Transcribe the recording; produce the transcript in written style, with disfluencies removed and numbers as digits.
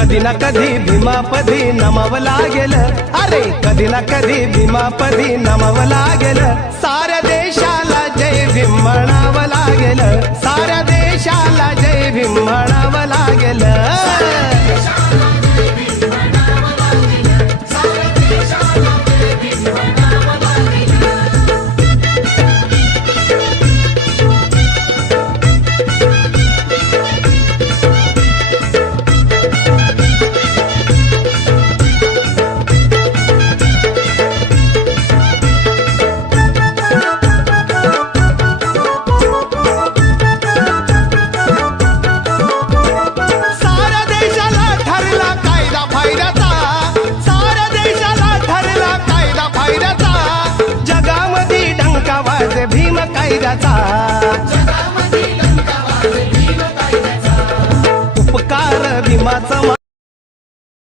कधी ना कधी भीमापदी नमावं लागेल, अरे कधी ना कधी भीमापदी नमावं लागेल. साऱ्या देशाला जय भीम म्हणावं लागेल, साऱ्या देशाला जय भीम म्हणावं लागेल.